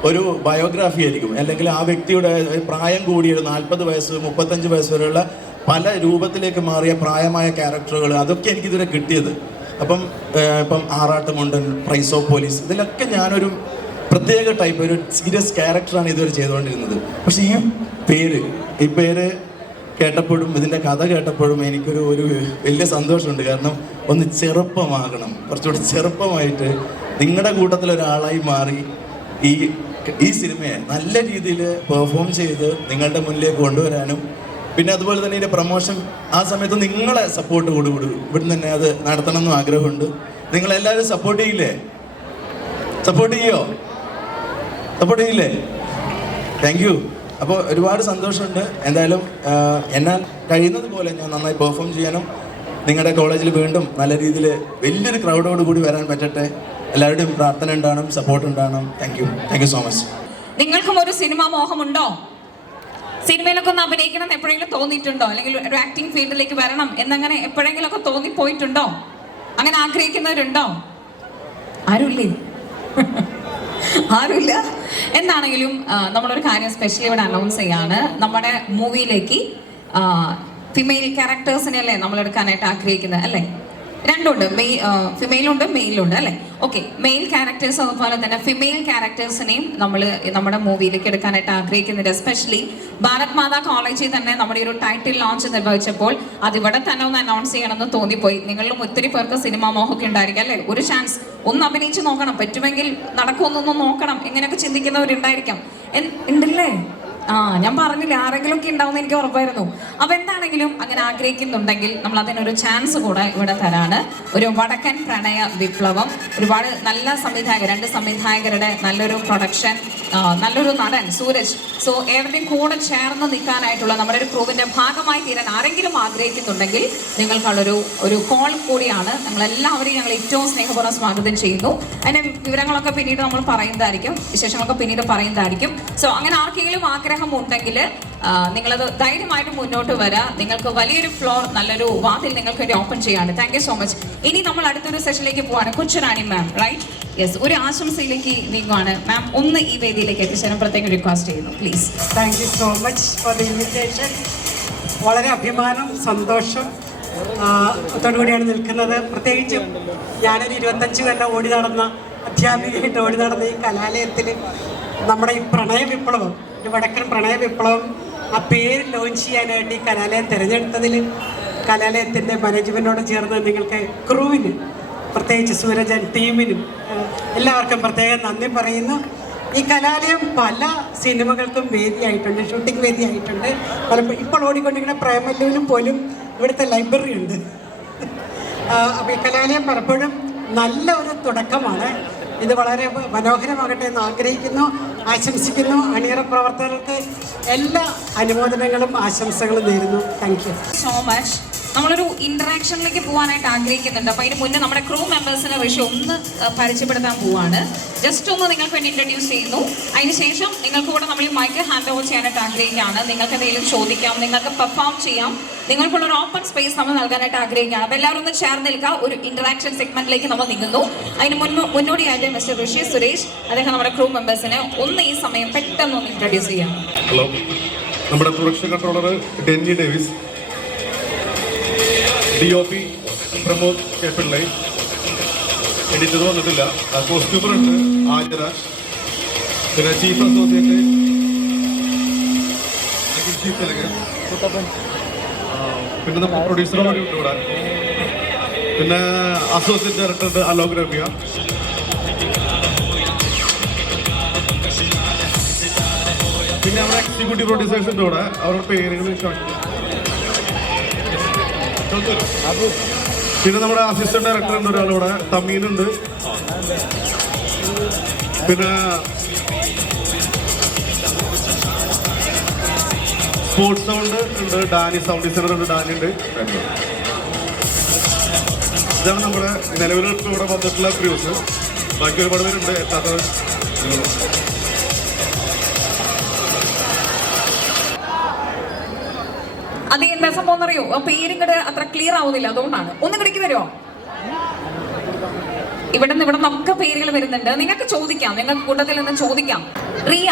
ഒരു ബയോഗ്രാഫി ആയിരിക്കും, അല്ലെങ്കിൽ ആ വ്യക്തിയുടെ പ്രായം കൂടിയ 40 വയസ്സ് 35 വയസ്സ് വരെയുള്ള പല രൂപത്തിലേക്ക് മാറിയ പ്രായമായ ക്യാരക്ടറുകൾ, അതൊക്കെ എനിക്കിതുവരെ കിട്ടിയത്. ഇപ്പം ആറാട്ടുമുണ്ടൻ, പ്രൈസ് ഓഫ് പോലീസ്, ഇതിലൊക്കെ ഞാനൊരു പ്രത്യേക ടൈപ്പ് ഒരു സീരിയസ് ക്യാരക്ടറാണ് ഇതുവരെ ചെയ്തുകൊണ്ടിരുന്നത്. പക്ഷേ ഈ പേര് കേട്ടപ്പോഴും ഇതിൻ്റെ കഥ കേട്ടപ്പോഴും എനിക്കൊരു വലിയ സന്തോഷമുണ്ട്. കാരണം ഒന്ന് ചെറുപ്പമാകണം, കുറച്ചുകൂടി ചെറുപ്പമായിട്ട് നിങ്ങളുടെ കൂട്ടത്തിലൊരാളായി മാറി ഈ സിനിമയെ നല്ല രീതിയിൽ പെർഫോം ചെയ്ത് നിങ്ങളുടെ മുന്നിലേക്ക് കൊണ്ടുവരാനും, പിന്നെ അതുപോലെ തന്നെ ഇതിൻ്റെ പ്രൊമോഷൻ ആ സമയത്ത് നിങ്ങളെ സപ്പോർട്ട് കൂടി ഇവിടുന്ന് തന്നെ അത് നടത്തണം എന്നും ആഗ്രഹമുണ്ട്. നിങ്ങളെല്ലാവരും സപ്പോർട്ട് ചെയ്യില്ലേ? സപ്പോർട്ട് ചെയ്യില്ലേ? Thank you. അപ്പോൾ ഒരുപാട് സന്തോഷമുണ്ട്. എന്തായാലും എന്നാൽ കഴിയുന്നത് പോലെ ഞാൻ നന്നായി പെർഫോം ചെയ്യാനും നിങ്ങളുടെ കോളേജിൽ വീണ്ടും നല്ല രീതിയിൽ വലിയൊരു ക്രൗഡോട് കൂടി വരാൻ പറ്റട്ടെ. എല്ലാവരുടെയും പ്രാർത്ഥന ഉണ്ടാകണം, സപ്പോർട്ട് ഉണ്ടാകണം. Thank you so much. നിങ്ങൾക്കും ഒരു സിനിമാ മോഹമുണ്ടോ? സിനിമയിലൊക്കെ ഒന്ന് അഭിനയിക്കണം എന്ന് എപ്പോഴെങ്കിലും തോന്നിയിട്ടുണ്ടോ? അല്ലെങ്കിൽ ഒരു ആക്ടിംഗ് ഫീൽഡിലേക്ക് വരണം എന്നങ്ങനെ എപ്പോഴെങ്കിലും ഒക്കെ തോന്നിപ്പോയിട്ടുണ്ടോ? അങ്ങനെ ആഗ്രഹിക്കുന്നവരുണ്ടോ? ആരുമില്ലേ? ആരുമില്ല. എന്താണെങ്കിലും നമ്മളൊരു കാര്യം സ്പെഷ്യലി ഇവിടെ അനൗൺസ് ചെയ്യാണ്. നമ്മുടെ മൂവിയിലേക്ക് ഫിമെയിൽ ക്യാരക്ടേഴ്സിനെ നമ്മൾ എടുക്കാനായിട്ട് ആഗ്രഹിക്കുന്നത് അല്ലേ? രണ്ടുണ്ട്, ഫിമെയിലുണ്ട് മെയിലുണ്ട് അല്ലേ? ഓക്കെ, മെയിൽ ക്യാരക്ടേഴ്സ് അതുപോലെ തന്നെ ഫിമെയിൽ ക്യാരക്ടേഴ്സിനെയും നമ്മൾ നമ്മുടെ മൂവിയിലേക്ക് എടുക്കാനായിട്ട് ആഗ്രഹിക്കുന്നുണ്ട്. എസ്പെഷ്യലി ഭാരത് മാതാ കോളേജിൽ തന്നെ നമ്മുടെ ഒരു ടൈറ്റിൽ ലോഞ്ച് നിർവഹിച്ചപ്പോൾ അതിവിടെ തന്നെ ഒന്ന് അനൗൺസ് ചെയ്യണമെന്ന് തോന്നിപ്പോയി. നിങ്ങളിലും ഒത്തിരി പേർക്ക് സിനിമാ മോഹമൊക്കെ ഉണ്ടായിരിക്കും അല്ലേ? ഒരു ചാൻസ് ഒന്ന് അഭിനയിച്ച് നോക്കണം, പറ്റുമെങ്കിൽ നടക്കുമെന്നൊന്ന് നോക്കണം, ഇങ്ങനെയൊക്കെ ചിന്തിക്കുന്നവരുണ്ടായിരിക്കാം. ഉണ്ടല്ലേ? ഞാൻ പറഞ്ഞില്ല, ആരെങ്കിലും ഒക്കെ ഉണ്ടാവും എനിക്ക് ഉറപ്പായിരുന്നു. അപ്പൊ എന്താണെങ്കിലും അങ്ങനെ ആഗ്രഹിക്കുന്നുണ്ടെങ്കിൽ നമ്മൾ അതിനൊരു ചാൻസ് കൂടെ ഇവിടെ തരാണ്. ഒരു വടക്കൻ പ്രണയ വിപ്ലവം, ഒരുപാട് നല്ല സംവിധായകർ, 2 സംവിധായകരുടെ നല്ലൊരു പ്രൊഡക്ഷൻ, നല്ലൊരു നടൻ സൂരജ്. സോ ഏവരുടെയും കൂടെ ചേർന്ന് നിൽക്കാനായിട്ടുള്ള നമ്മുടെ ഒരു ക്രൂവിന്റെ ഭാഗമായി തീരാൻ ആരെങ്കിലും ആഗ്രഹിക്കുന്നുണ്ടെങ്കിൽ നിങ്ങൾക്കുള്ളൊരു കോൾ കൂടിയാണ്. ഞങ്ങളെല്ലാവരെയും ഞങ്ങൾ ഏറ്റവും സ്നേഹപൂർവ്വം സ്വാഗതം ചെയ്യുന്നു. അതിന്റെ വിവരങ്ങളൊക്കെ പിന്നീട് നമ്മൾ പറയുന്നതായിരിക്കും, വിശേഷങ്ങളൊക്കെ പിന്നീട് പറയുന്നതായിരിക്കും. സോ അങ്ങനെ ആർക്കെങ്കിലും ആഗ്രഹം ഉണ്ടെങ്കിൽ നിങ്ങളത് ധൈര്യമായിട്ട് മുന്നോട്ട് വരാം. നിങ്ങൾക്ക് വലിയൊരു ഫ്ലോർ, നല്ലൊരു വാതിൽ നിങ്ങൾക്ക് വേണ്ടി ഓപ്പൺ ചെയ്യാണ്. Thank you so much. ഇനി നമ്മൾ അടുത്തൊരു സെഷനിലേക്ക് പോവാണ്. കൊച്ചുറാണി മാം, റൈറ്റ്? യെസ്, ഒരു ആശംസയിലേക്ക് നീങ്ങുവാണ്. മാം ഒന്ന് ഈ വേദിയിലേക്ക് എത്തിച്ചേരാൻ പ്രത്യേകം റിക്വസ്റ്റ് ചെയ്യുന്നു, please. Thank you so much for the invitation. വളരെ അഭിമാനം, സന്തോഷം ത്തോടുകൂടിയാണ് നിൽക്കുന്നത്. പ്രത്യേകിച്ചും ഞാനൊരു 25 കൊല്ലം ഓടി നടന്ന അധ്യാപികയായിട്ട് ഓടി നടന്ന ഈ കലാലയത്തിൽ നമ്മുടെ ഈ പ്രണയ വിപ്ലവം, ഒരു വടക്കൻ പ്രണയ വിപ്ലവം, ആ പേര് ലോഞ്ച് ചെയ്യാനായിട്ട് ഈ കലാലയം തിരഞ്ഞെടുത്തതിൽ കലാലയത്തിൻ്റെ മാനേജ്മെൻറ്റിനോട് ചേർന്ന് നിങ്ങൾക്ക് ക്രൂവിന്, പ്രത്യേകിച്ച് സൂരജൻ ടീമിനും എല്ലാവർക്കും പ്രത്യേകം നന്ദി പറയുന്നു. ഈ കലാലയം പല സിനിമകൾക്കും വേദിയായിട്ടുണ്ട്, ഷൂട്ടിംഗ് വേദിയായിട്ടുണ്ട്. ഇപ്പോൾ ഓടിക്കൊണ്ടിരിക്കുന്ന പ്രേമലുവിനും പോലും ഇവിടുത്തെ ലൈബ്രറി ഉണ്ട്. അപ്പോൾ ഈ കലാലയം പലപ്പോഴും നല്ല ഒരു തുടക്കമാണ്. ഇത് വളരെ മനോഹരമാകട്ടെ എന്ന് ആഗ്രഹിക്കുന്നു, ആശംസിക്കുന്നു. അണിയറ പ്രവർത്തകർക്ക് എല്ലാ അനുമോദനങ്ങളും ആശംസകളും നേരുന്നു. Thank you so much. നമ്മളൊരു ഇന്ററാക്ഷനിലേക്ക് പോകാനായിട്ട് ആഗ്രഹിക്കുന്നുണ്ട്. അപ്പോൾ അതിന് മുന്നേ നമ്മുടെ ക്രൂ മെമ്പേഴ്സിനെ വിഷയം ഒന്ന് പരിചയപ്പെടുത്താൻ പോവാണ്. ജസ്റ്റ് ഒന്ന് നിങ്ങൾക്ക് വേണ്ടി ഇൻട്രൊഡ്യൂസ് ചെയ്യുന്നു. അതിനുശേഷം നിങ്ങൾക്ക് കൂടെ നമ്മൾ ഈ മൈക്ക് ഹാൻഡ് ഓവർ ചെയ്യാനായിട്ട് ആഗ്രഹിക്കുകയാണ്. നിങ്ങൾക്ക് എന്തെങ്കിലും ചോദിക്കാം, നിങ്ങൾക്ക് പെർഫോം ചെയ്യാം, നിങ്ങൾക്കുള്ളൊരു ഓപ്പൺ സ്പേസ് നമ്മൾ നൽകാനായിട്ട് ആഗ്രഹിക്കുകയാണ്. അപ്പോൾ എല്ലാവരും ഒന്ന് ചേർന്ന് നിൽക്കുക. ഒരു ഇന്ററാക്ഷൻ സെഗ്മെന്റിലേക്ക് നമ്മൾ നീങ്ങുന്നു. അതിന് മുന്നോടിയായിട്ട് മിസ്റ്റർ ഋഷി സുരേഷ്, അദ്ദേഹം നമ്മുടെ ക്രൂ മെമ്പേഴ്സിനെ ഒന്ന് ഈ സമയം പെട്ടെന്ന് ഒന്ന് ഇൻട്രൊഡ്യൂസ് ചെയ്യാം. ഹലോ, നമ്മുടെ production controller Denny Davis, DOP Pramod K Pillai, editor വന്നിട്ടില്ല, കോസ്റ്റ്യൂമർ ഉണ്ട് ആര്യരാജ്, പിന്നെ ചീഫ് അസോസിയേറ്റ് പിന്നെ നമ്മുടെ പ്രൊഡ്യൂസർ കൂടി ഉണ്ട് ഇവിടെ, പിന്നെ അസോസിയേറ്റ് ഡയറക്ടർ ഉണ്ട് അലോക് രമ്യ, പിന്നെ നമ്മുടെ എക്സിക്യൂട്ടീവ് പ്രൊഡ്യൂസേഴ്സ് ഉണ്ട് ഇവിടെ. അവരുടെ പേരുകൾ പിന്നെ നമ്മുടെ അസിസ്റ്റന്റ് ഡയറക്ടർ ഉണ്ട് ഒരാളിവിടെ, തമീനുണ്ട്, പിന്നെ സ്പോർട്സ് സൗണ്ട് ഉണ്ട്, ഡാനി സൗണ്ട് ഡിസൈനർ ഉണ്ട്, ഡാനി ഉണ്ട്. ഇതാണ് നമ്മുടെ നിലവിൽ ഇവിടെ വന്നിട്ടുള്ള ക്രൂസ്. ബാക്കി ഒരുപാട് പേരുണ്ട് എത്താത്തവർ. അത് എന്താ സംഭവം എന്നറിയോ? പേരും കൂടെ അത്ര ക്ലിയർ ആവുന്നില്ല, അതുകൊണ്ടാണ്. ഒന്ന് കിടക്കി വരുമോ? ഇവിടെ നമുക്ക് പേരുകൾ വരുന്നുണ്ട്. നിങ്ങൾക്ക് ചോദിക്കാം, നിങ്ങൾക്ക് കൂട്ടത്തിൽ നിന്ന് ചോദിക്കാം. റിയ,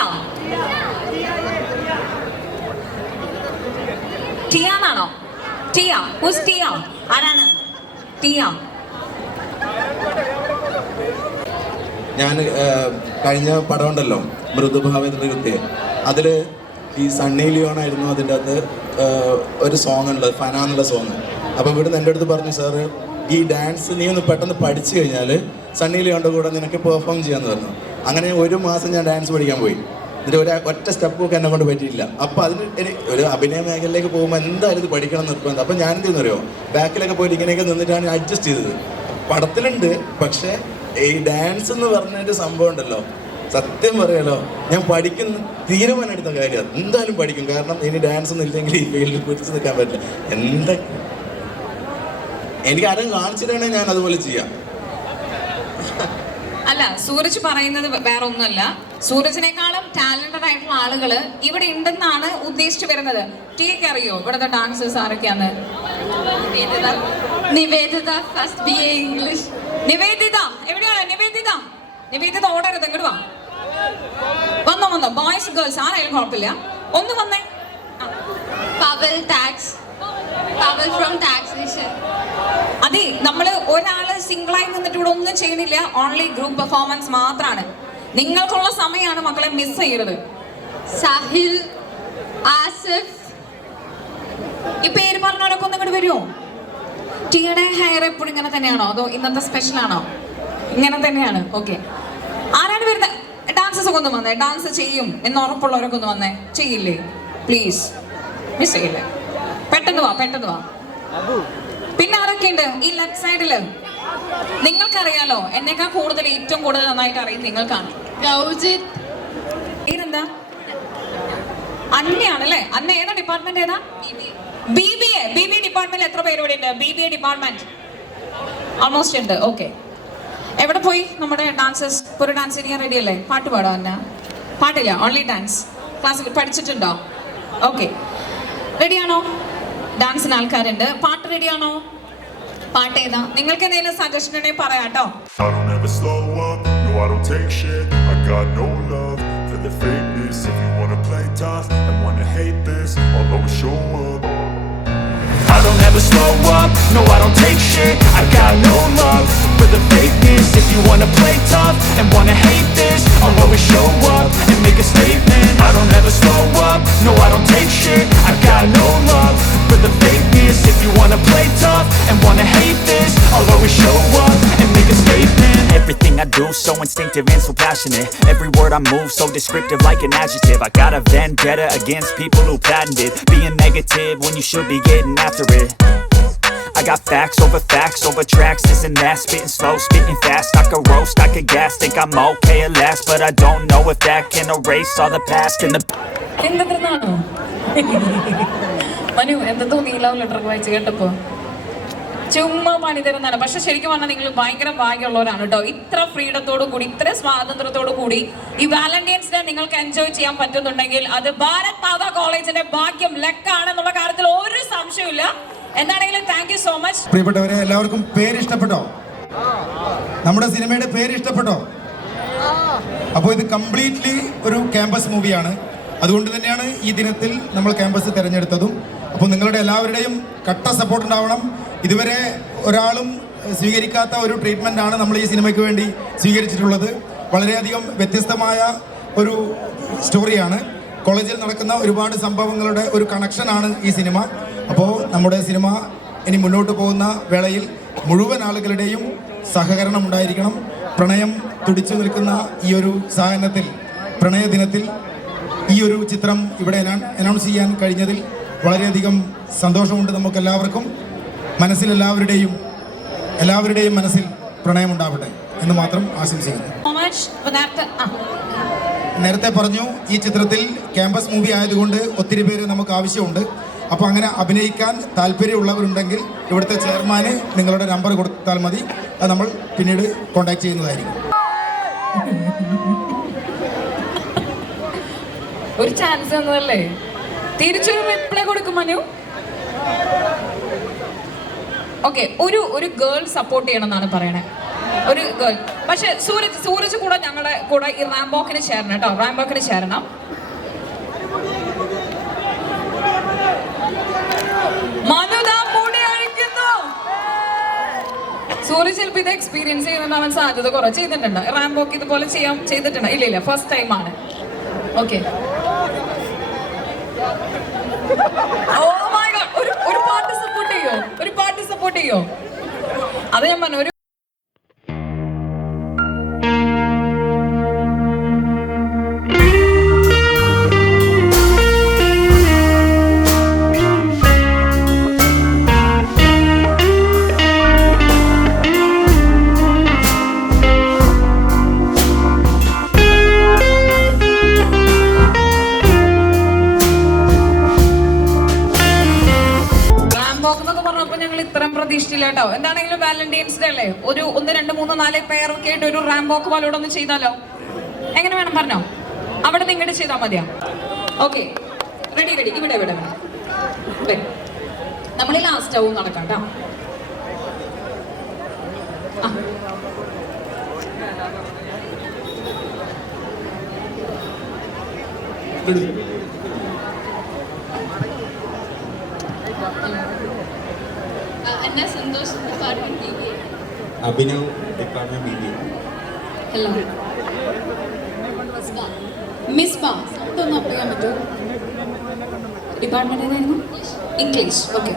ടിയ എന്നാണോ? ടിയ, ഹൂസ് ടിയ? ആരാണ് ടിയ? ഞാൻ കഴിഞ്ഞ പടം ഉണ്ടല്ലോ മൃദുഭാവത്തിന്റെ കൃത്യ, അതിൽ ഈ സണ്ണി ലിയോൺ ആയിരുന്നു അതിൻ്റെ അകത്ത് ഒരു സോങ് ഉണ്ട്, ഫന എന്നുള്ള സോങ്. അപ്പോൾ ഇവിടുന്ന് എൻ്റെ അടുത്ത് പറഞ്ഞു, സാറ് ഈ ഡാൻസ് നീ ഒന്ന് പെട്ടെന്ന് പഠിച്ചു കഴിഞ്ഞാൽ സണ്ണി ലിയോണിൻ്റെ കൂടെ നിനക്ക് പെർഫോം ചെയ്യാമെന്ന് പറഞ്ഞു. അങ്ങനെ 1 മാസം ഞാൻ ഡാൻസ് പഠിക്കാൻ പോയി. എന്നിട്ട് ഒറ്റ സ്റ്റെപ്പൊക്കെ എന്നെ കൊണ്ട് പറ്റിയില്ല. അപ്പോൾ അതിന് ഒരു അഭിനയ മേഖലയിലേക്ക് പോകുമ്പോൾ എന്തായാലും ഇത് പഠിക്കണം നിർബന്ധം. അപ്പോൾ ഞാൻ എന്തെന്ന് അറിയോ, ബാക്കിലൊക്കെ പോയിട്ട് ഇങ്ങനെയൊക്കെ നിന്നിട്ടാണ് ഞാൻ അഡ്ജസ്റ്റ് ചെയ്തത്. പടത്തിലുണ്ട്, പക്ഷേ ഈ ഡാൻസ് എന്ന് പറഞ്ഞൊരു സംഭവം ഉണ്ടല്ലോ, സത്യം പറയാലോ, ഞാൻ പഠിക്കുന്ന തീരുമാനമെടുത്ത കാര്യം എന്തായാലും പഠിക്കും. കാരണം ഇനി ഡാൻസ് ഒന്നും ഇല്ലെങ്കിൽ ഈ ഫീൽഡിൽ പിടിച്ചു നിൽക്കാൻ പറ്റില്ല. എനിക്ക് ആരും കാണിച്ചിട്ടാണെങ്കിൽ ഞാൻ അതുപോലെ ചെയ്യാം. അല്ല, സൂരജ് പറയുന്നത് വേറെ ഒന്നുമല്ല. സൂരജിനേക്കാളും ടാലന്റഡ് ആയിട്ടുള്ള ആളുകൾ ഇവിടെ ഉണ്ടെന്നാണ് ഉദ്ദേശിച്ചു വരുന്നത്. ടീക്ക് അറിയോ ഇവിടുത്തെ ഡാൻസേഴ്സ് ആരൊക്കെയാണ്? Nivedita first BA English. Nivedita എവിടെയാണ്? നിവേദിത ഓടരുത്, ഇങ്ങോട്ട് വാ. വന്നോ ബോയ്സ് ഗേൾസ് ആരായാലും കുഴപ്പമില്ല, ഒന്ന് വന്നേ. പവൽ ഫ്രം ടാക്സേഷൻ. അതെ, നമ്മള് ഒരാള് സിംഗിളായി നിന്നിട്ട് ഇവിടെ ഒന്നും ചെയ്യുന്നില്ല, ഓൺലി ഗ്രൂപ്പ് പെർഫോമൻസ് മാത്രമാണ്. നിങ്ങൾക്കുള്ള സമയമാണ് മക്കളെ, മിസ് ചെയ്യരുത്. സാഹിൽ, ആസിഫ്. ഈ പേര് പറഞ്ഞവരൊക്കെ ഒന്ന് ഇങ്ങോട്ട് വരുമോ? ടീയുടെ ഹെയർ എപ്പോഴും ഇങ്ങനെ തന്നെയാണോ, അതോ ഇന്നത്തെ സ്പെഷ്യൽ ആണോ? ഇങ്ങനെ തന്നെയാണ്. ഓക്കെ, ആരാണ് വരുന്നത്? ഡാൻസസ് ഒക്കെ ഒന്ന് വന്നേ. ഡാൻസ് ചെയ്യും എന്ന് ഉറപ്പുള്ളവരൊക്കെ ഒന്ന് വന്നേ. ചെയ്യില്ലേ പ്ലീസ്, മിസ് ചെയ്യില്ലേ? പെട്ടെന്ന് വാ. പിന്നെ ആരൊക്കെയുണ്ട് ഈ ലെഫ്റ്റ് സൈഡില്? നിങ്ങൾക്കറിയാലോ, എന്നേക്കാൾ കൂടുതൽ ഏറ്റവും കൂടുതൽ നന്നായിട്ട് അറിയും നിങ്ങൾക്കാണ്. ഗൗജിത്. ഇതെന്താ? അന്നയാണല്ലേ? അന്ന ഏതാ ഡിപ്പാർട്ട്മെന്റ്? ഏതാ? BBA ഡിപ്പാർട്ട്മെന്റിൽ എത്ര പേര് ഇവിടെ ഉണ്ട്? BBA ഡിപ്പാർട്ട്മെന്റ് ഓൾമോസ്റ്റ് ഉണ്ട്. ഓക്കെ, എവിടെ പോയി നമ്മുടെ ഡാൻസേഴ്സ്? ഒരു ഡാൻസ് ചെയ്യാൻ റെഡി അല്ലേ? പാട്ട് പാടോ? അന്ന പാട്ടില്ല, ഓൺലി ഡാൻസ്. ക്ലാസ്സിൽ പഠിച്ചിട്ടുണ്ടോ? ഓക്കെ, റെഡിയാണോ? ഡാൻസിന് ആൾക്കാരുണ്ട്. പാട്ട് റെഡിയാണോ? പാട്ട് ഏതാ? നിങ്ങൾക്ക് എന്തെങ്കിലും സജഷൻ ഉണ്ടെങ്കിൽ പറയാട്ടോ. I don't ever slow up, no I don't take shit. I got no love for the fakeness. If you wanna play tough and wanna hate this, I'll always show up. I don't ever slow up, no I don't take shit. I got no love for the fakeness. If you wanna play tough and wanna hate this, I'll always show up and make a statement. I don't ever slow up, no I don't take shit. I got no love for the fakeness. If you wanna play tough and wanna hate this, I'll always show up and make a statement. Everything I do so instinctive and so passionate. Every word I move so descriptive like an adjective. I got a vendetta against people who patented being negative when you should be getting after it. I got facts over tracks, this and that. Spitting slow, spitting fast. I could roast, I could gas. Think I'm okay at last, but I don't know if that can erase all the past and the എന്തെന്നാണോ Manu എന്തോ നീലാവ് letter വായിച്ച് കേട്ടപ്പോ ചുമ്മാ പണി തരുന്നതാണ്. പക്ഷെ ശരിക്കും പറഞ്ഞാൽ നിങ്ങൾ ഭയങ്കര ഭാഗ്യമുള്ളവരാണ് കേട്ടോ. ഇത്ര ഫ്രീഡത്തോടു കൂടി, ഇത്ര സ്വാതന്ത്ര്യത്തോടു കൂടി ഈ വാലന്റൈൻസ് ഡേ നിങ്ങൾക്ക് എൻജോയ് ചെയ്യാൻ പറ്റുന്നുണ്ടെങ്കിൽ അത് ഭാരത് മാതാ കോളേജിന്റെ ഭാഗ്യം, ലക്കാണെന്നുള്ള കാര്യത്തിൽ ഒരു സംശയമില്ല. എന്താണെങ്കിലും താങ്ക് യു സോ മച്ച്. പ്രിയപ്പെട്ടവരെ, എല്ലാവർക്കും പേര് ഇഷ്ടപ്പെട്ടോ? നമ്മുടെ സിനിമയുടെ പേര് ഇഷ്ടപ്പെട്ടോ? അപ്പോൾ ഇത് കംപ്ലീറ്റ്ലി ഒരു ക്യാമ്പസ് മൂവിയാണ്. അതുകൊണ്ട് തന്നെയാണ് ഈ ദിനത്തിൽ നമ്മൾ ക്യാമ്പസ് തിരഞ്ഞെടുത്തതും. അപ്പോൾ നിങ്ങളുടെ എല്ലാവരുടെയും കട്ട സപ്പോർട്ട് ഉണ്ടാവണം. ഇതുവരെ ഒരാളും സ്വീകരിക്കാത്ത ഒരു ട്രീറ്റ്മെൻറ്റാണ് നമ്മൾ ഈ സിനിമയ്ക്ക് വേണ്ടി സ്വീകരിച്ചിട്ടുള്ളത്. വളരെയധികം വ്യത്യസ്തമായ ഒരു സ്റ്റോറിയാണ്. കോളേജിൽ നടക്കുന്ന ഒരുപാട് സംഭവങ്ങളുടെ ഒരു കണക്ഷനാണ് ഈ സിനിമ. അപ്പോൾ നമ്മുടെ സിനിമ ഇനി മുന്നോട്ട് പോകുന്ന വേളയിൽ മുഴുവൻ ആളുകളുടെയും സഹകരണം ഉണ്ടായിരിക്കണം. പ്രണയം തുടിച്ചു നിൽക്കുന്ന ഈ ഒരു സായാഹ്നത്തിൽ, പ്രണയ ദിനത്തിൽ ഈ ഒരു ചിത്രം ഇവിടെ അനൗൺസ് ചെയ്യാൻ കഴിഞ്ഞതിൽ വളരെയധികം സന്തോഷമുണ്ട് നമുക്കെല്ലാവർക്കും. മനസ്സിൽ എല്ലാവരുടെയും മനസ്സിൽ പ്രണയമുണ്ടാവട്ടെ എന്ന് മാത്രം ആശംസിക്കുന്നു. നേരത്തെ പറഞ്ഞു, ഈ ചിത്രത്തിൽ ക്യാമ്പസ് മൂവി ആയതുകൊണ്ട് ഒത്തിരി പേര് നമുക്ക് ആവശ്യമുണ്ട്. അപ്പോൾ അങ്ങനെ അഭിനയിക്കാൻ താല്പര്യമുള്ളവരുണ്ടെങ്കിൽ ഇവിടുത്തെ ചെയർമാന് നിങ്ങളുടെ നമ്പർ കൊടുത്താൽ മതി. അത് നമ്മൾ പിന്നീട് കോൺടാക്ട് ചെയ്യുന്നതായിരിക്കും. ഒരു ചാൻസ് തന്നതല്ലേ, തിരിച്ചൊരു റിപ്ലൈ കൊടുക്കും മനു. ഓക്കെ, ഒരു ഗേൾ സപ്പോർട്ട് ചെയ്യണം എന്നാണ് പറയണേ. ഒരു ഗേൾ. പക്ഷെ സൂരജ് കൂടെ ഞങ്ങളുടെ കൂടെ ഈ റാംബോക്കിന് ചേരണം കേട്ടോ, റാംബോക്കിന് ചേരണം. മനുദാ മുടി അഴിക്കുന്നു. സൂരജ് ചിലപ്പോൾ ഇത് എക്സ്പീരിയൻസ് ചെയ്യുന്നുണ്ടാവാൻ സാധ്യത കുറവ്. ചെയ്തിട്ടുണ്ട് റാംബോക്ക് ഇതുപോലെ ചെയ്തിട്ടുണ്ട്? ഇല്ല, ഫസ്റ്റ് ടൈം ആണ്. ഓക്കെ. ഒരു പാട്ട് സപ്പോർട്ട് ചെയ്യോ? അത് ഞാൻ പറഞ്ഞു. ഒരു പ്രതീക്ഷിച്ചില്ല കേട്ടോ. എന്താണെങ്കിലും വാലന്റൈൻസ് ഡേ അല്ലേ, ഒരു 1 2 3 4 പേരൊക്കെ ആയിട്ട് ഒരു റാംബോക്ക് പോലോടെ ഒന്ന് ചെയ്താലോ? എങ്ങനെ വേണം പറഞ്ഞോ? അവിടെ നിന്ന് ഇങ്ങോട്ട് ചെയ്താൽ മതിയാ? Okay, ready. ഇവിടെ നമ്മൾ ലാസ്റ്റ് ആവും നടക്കാം കേട്ടോ. Anna Santosh, Department BBA. Abhinav, Department BBA. Hello. Misbah. Sound ഒന്ന് അപ്പ് ചെയ്യാൻ പറ്റുമോ? ഡിപ്പാർട്ട്മെന്റ് ഏതായിരുന്നു? ഇംഗ്ലീഷ്. ഓക്കെ.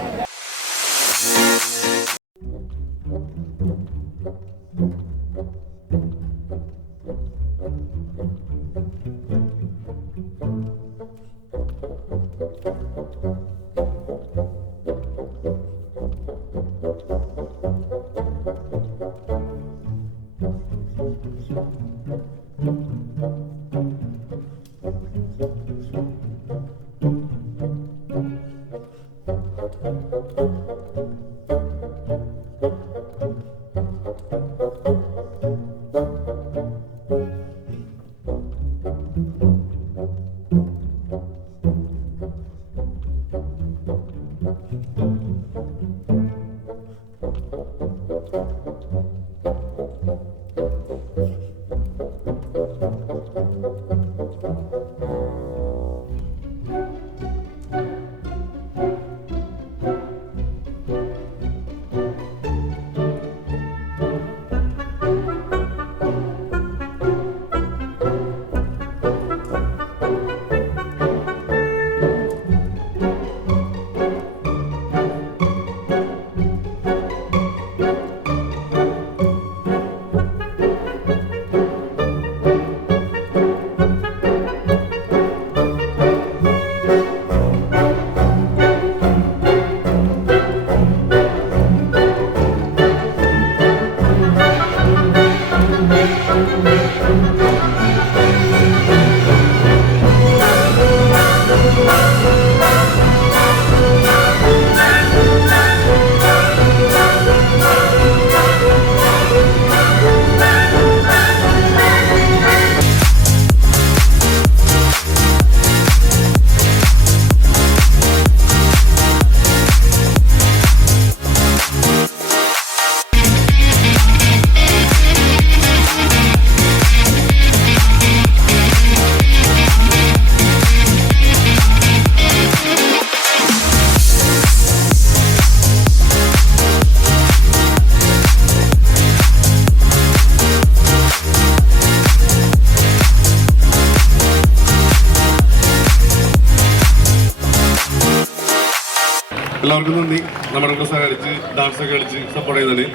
എല്ലാവർക്കും നന്ദി. നമ്മുടെ കൂടെ സഹകരിച്ച് ഡാൻസ് ഒക്കെ കളിച്ച് സപ്പോർട്ട് ചെയ്യുന്നതിന്.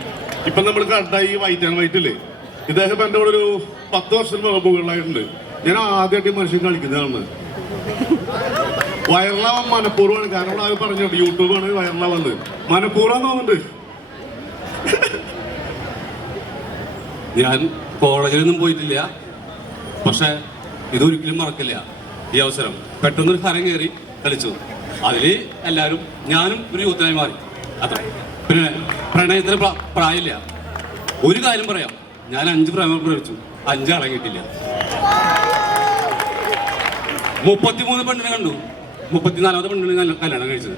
ഇപ്പം നമ്മൾ കണ്ട ഈ വൈറ്റ് ആൻഡ് വൈറ്റ് ഇല്ലേ, ഇദ്ദേഹം ഇപ്പം എൻ്റെ കൂടെ ഒരു 10 വർഷം മുകളിലായിട്ടുണ്ട്. ഞാൻ ആദ്യമായിട്ട് മനുഷ്യൻ കളിക്കുന്നതാണ്. വൈറലാവാൻ മനഃപൂർവ്വമാണ്. കാരണം അത് പറഞ്ഞു യൂട്യൂബാണ് വൈറലാവുന്നത്. മനഃപൂർവ്വം തോന്നുന്നുണ്ട്. ഞാൻ കോളേജിലൊന്നും പോയിട്ടില്ല, പക്ഷെ ഇതൊരിക്കലും മറക്കില്ല. ഈ അവസരം പെട്ടെന്നൊരു ഹരം കയറി കളിച്ചു. അതില് എല്ലാവരും ഞാനും ഒരു യൂത്തനായി മാറി. അത്ര പിന്നെ പ്രണയത്തിന് പ്രായമില്ല. ഒരു കാര്യം പറയാം, ഞാൻ 5 പ്രേമം പ്രേമിച്ചു, 5 ആളെ കിട്ടില്ല. 33 പെണ്ണിനെ കണ്ടു, 34ാമത്തെ പെണ്ണിനെ കല്യാണം കഴിച്ചത്.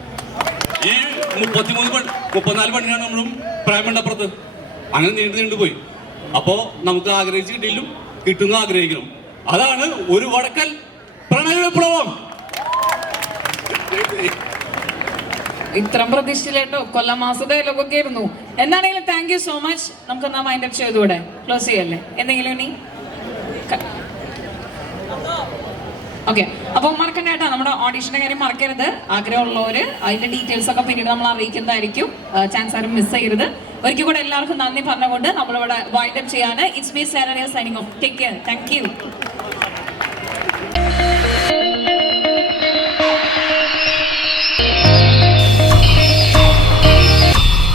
ഈ 34 പെണ്ണിനാണ് നമ്മളും പ്രേമുണ്ടപ്പുറത്ത്. അങ്ങനെ നീണ്ടു പോയി. അപ്പോ നമുക്ക് ആഗ്രഹിച്ച് കിട്ടിയില്ലും കിട്ടുന്ന ആഗ്രഹിക്കണം. അതാണ് ഒരു വടക്കൻ പ്രണയ വിപ്ലവം. ഇത്രയും പ്രതീക്ഷിച്ചില്ലേട്ടോ, കൊല്ലം മാസ ഡയലോഗൊക്കെ ആയിരുന്നു. എന്താണെങ്കിലും താങ്ക് യു സോ മച്ച്. നമുക്ക് എന്നാ മൈൻഡ് അപ്പ് ചെയ്തുകൂടെ? ക്ലോസ് ചെയ്യല്ലേ? എന്തെങ്കിലും ഇനി ഓക്കെ. അപ്പോൾ മറക്കണ്ട കേട്ടോ, നമ്മുടെ ഓഡീഷന്റെ കാര്യം മറക്കരുത്. ആഗ്രഹമുള്ളവര് അതിന്റെ ഡീറ്റെയിൽസ് ഒക്കെ പിന്നീട് നമ്മൾ അറിയിക്കുന്നതായിരിക്കും. ചാൻസ് ആരും മിസ് ചെയ്യരുത്. ഒരിക്കൽ കൂടെ എല്ലാവർക്കും നന്ദി പറഞ്ഞുകൊണ്ട് നമ്മളിവിടെ വൈൻഡ് അപ്പ് ചെയ്യാണ്. It's me Saraniya signing off. Take care. Thank U.